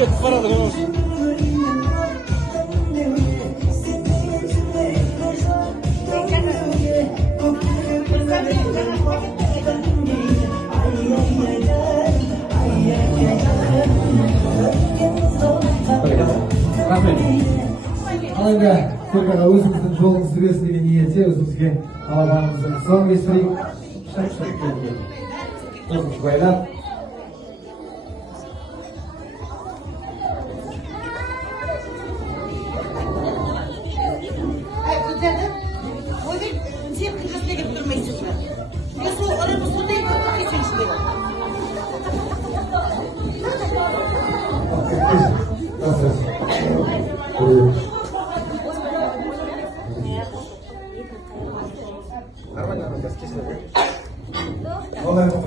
Ketib boradi. Alanga ko'kara o'zimizning yo'limizni bersin degan niyatda o'zimizga g'alabamizni son bersak, o'zimiz bayrab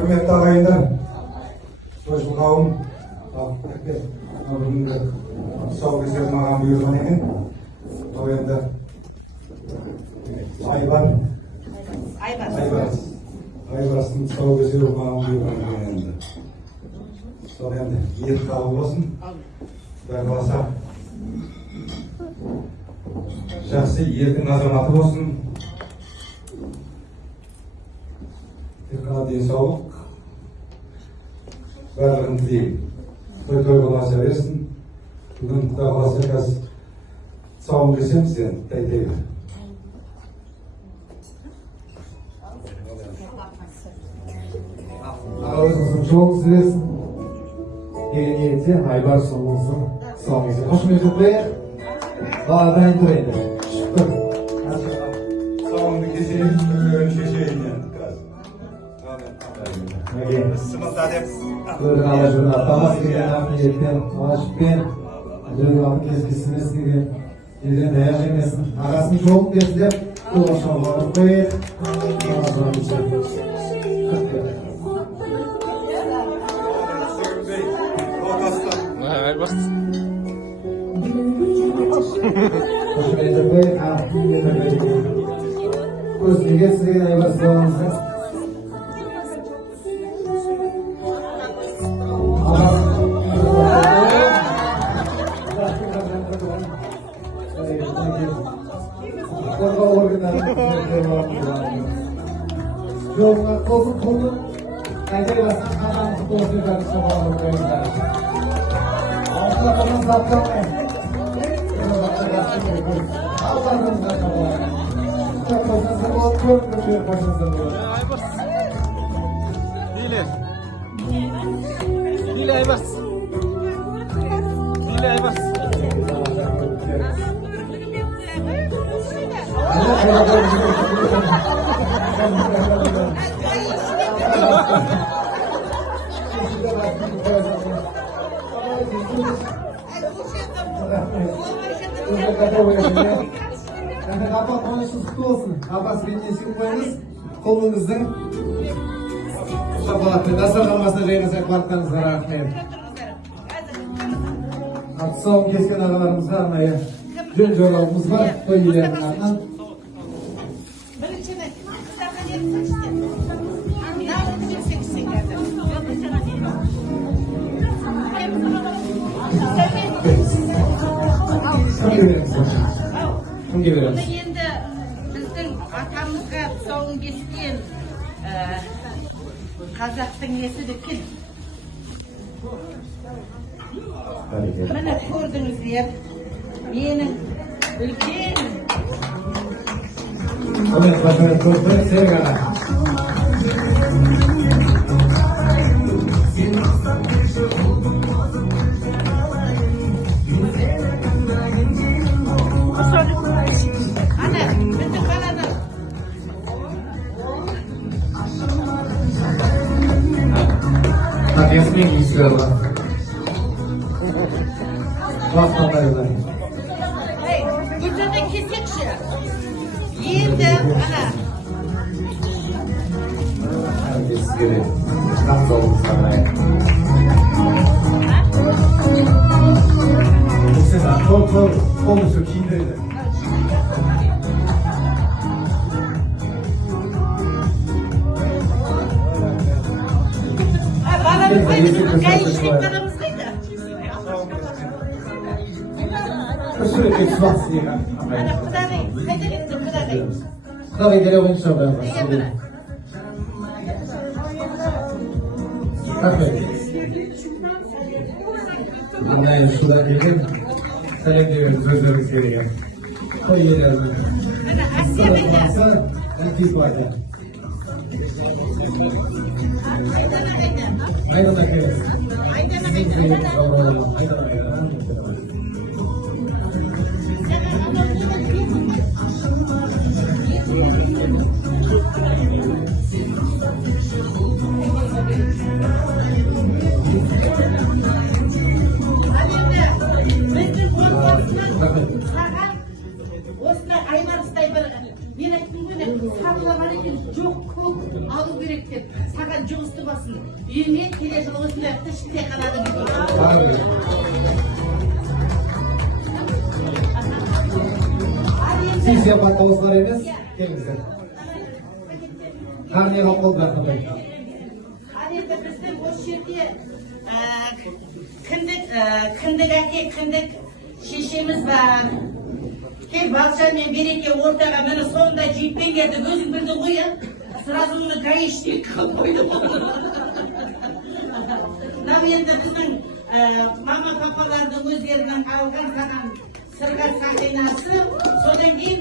Hürmetli ağaylar, soylu kavim, бүгінгі тұсаукесер маған бұйырған екен. Ол енді Айбарыстың тұсаукесері маған бұйырған екен енді. Сол енді ет қабыл болсын. Құдай қаласа жақсы елдің азаматы болсын. Тек қана денсаулық барлығын тілеймін. Той болмаса берсін. Бүгін Құдай қаласа қазір сауын берсем сен тәйте бер. Өзіңіздің жолыңызды берсін. Деген ниетте Айбар сұлуыңыздың сауыңызды қошемет етпейік. Дайын тұр енді. Шықтыр. Сауыңды кесейін, түрлерін шешейін енді қазір. Сымызда деп Көрдің ала жұрна тамас деген ақниетпен, ашықпен, жүргенің кескісіміз деген елден аяқ жемесін. Ағасының жолын берсілеп, қолашауға барып қойып, көзіне сіздеген айбастауыңызды Yoluna kolun kolun Kayseri basın kanalını tutulsun kardeşim bağlı koyunlar. Altına kolun zaptamayın. Allah'ınızda kalın. Çok başınıza bol, çok başınıza bol. Dile. Dile Aybars. Dile Aybars. Kapak konuşunuz olsun. Abbas Bey'in koyunuz. Kolunuzun şapalatı. Nasıl kalmasına reyinize kvartlarınızla rahmet. Son kesken aralarımızda armaya jön jolağımız var. Toy ilerinin ardından. Kimga beramiz? Endi bizning atamizga sovun kesgan Qozoqning nesida kim? Mana ko'rdingizlar. Mening bilgan. Hurmat qilib ko'rib sevgala. Ana, bitta qalada. Tabiatning yuziga bor. Vaqtlar. Hey, ko'chada kesakchi. Endi ana. Sizga qanday qilay? Mesela konusu kimdeydi? Balamızda, gençlik balamızdaydı. suretga tushmoqchisiz ekan. Mana Xudoning qayta ketdi Xudoning. Xudoga kelayotgan inshaalloh. Nega mana? Rahmat. Bunday surat kelib, salom berib so'zlarga kelgan. Qo'yinglar. Mana Asiya aka. Iltifotga. Aytana ayta. Aynan aka. Aytana ayta. Осындай айнарыстай бір мен айттым ғой сатылаған екен жоқ көк алу керек деп саған жұмысты басын үйіңе келе жылы осындай шілдехананы Siz yapan dostlar emas, kelingizlar. Qanday qolib qoldi? Ал енді біздің осы жерде кіндік әке кіндік шешеміз бар. Тек Балшан мен Береке ортаға мені сонда жиппен келді. Өзің білдің ғой, а? Сразу мұны гаишник қылып қойды. Мынау енді біздің мама папалардың өздерінің алған саған сырға сақинасы. Содан кейін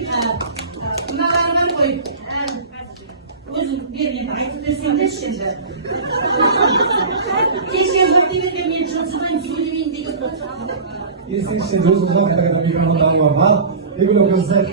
мыналарынан ғой. Өзің берген айтып берсеңдерші енді. Кеше мықты берген мен жылжымайын сөйлемейін деген. Есіңізде өзіңіз уақытта микрофонды алып алып, егер оқыңыздар